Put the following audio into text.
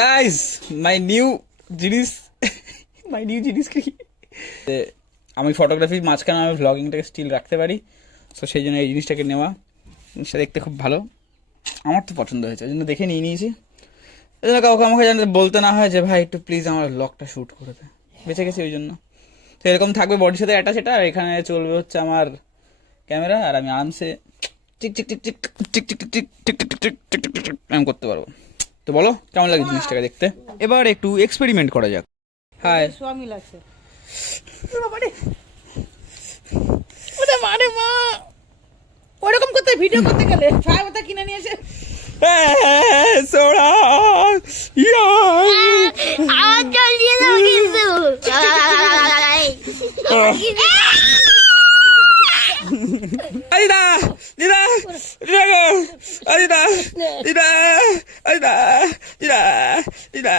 Guys my new জিনিস কি আমি ফটোগ্রাফির মাঝখানে আমি ভ্লগিংটাকে স্টিল রাখতে পারি, সো সেই জন্য এই জিনিসটাকে নেওয়া। জিনিসটা দেখতে খুব ভালো, আমার তো পছন্দ হয়েছে, ওই জন্য দেখে নিয়ে নিয়েছি। ওই জন্য কাউকে আমাকে জানতে বলতে না হয় যে ভাই একটু প্লিজ আমার ব্লগটা শ্যুট করে দে, বেঁচে গেছি ওই জন্য। তো এরকম থাকবে বডির সাথে অ্যাটাচ, এটা আর এখানে চলবে হচ্ছে আমার ক্যামেরা, আর আমি আরামসে tick tick tick tick tick tick tick tick tick tick tick tick tick tick আমি করতে পারবো। তো বলো কেমন লাগে জিনিসটাকে দেখতে? এবার একটু এক্সপেরিমেন্ট করা যাক। হাই স্বামী লাগছে ওরকম করতে ভিডিও করতে গেলে ছায়াপাতা কিনে নিয়েছে সোড়া আমার জল দিয়ে দাও কিন্তু Ayda! Dida! Dida! Ayda! Dida! Ayda! Dida! Dida!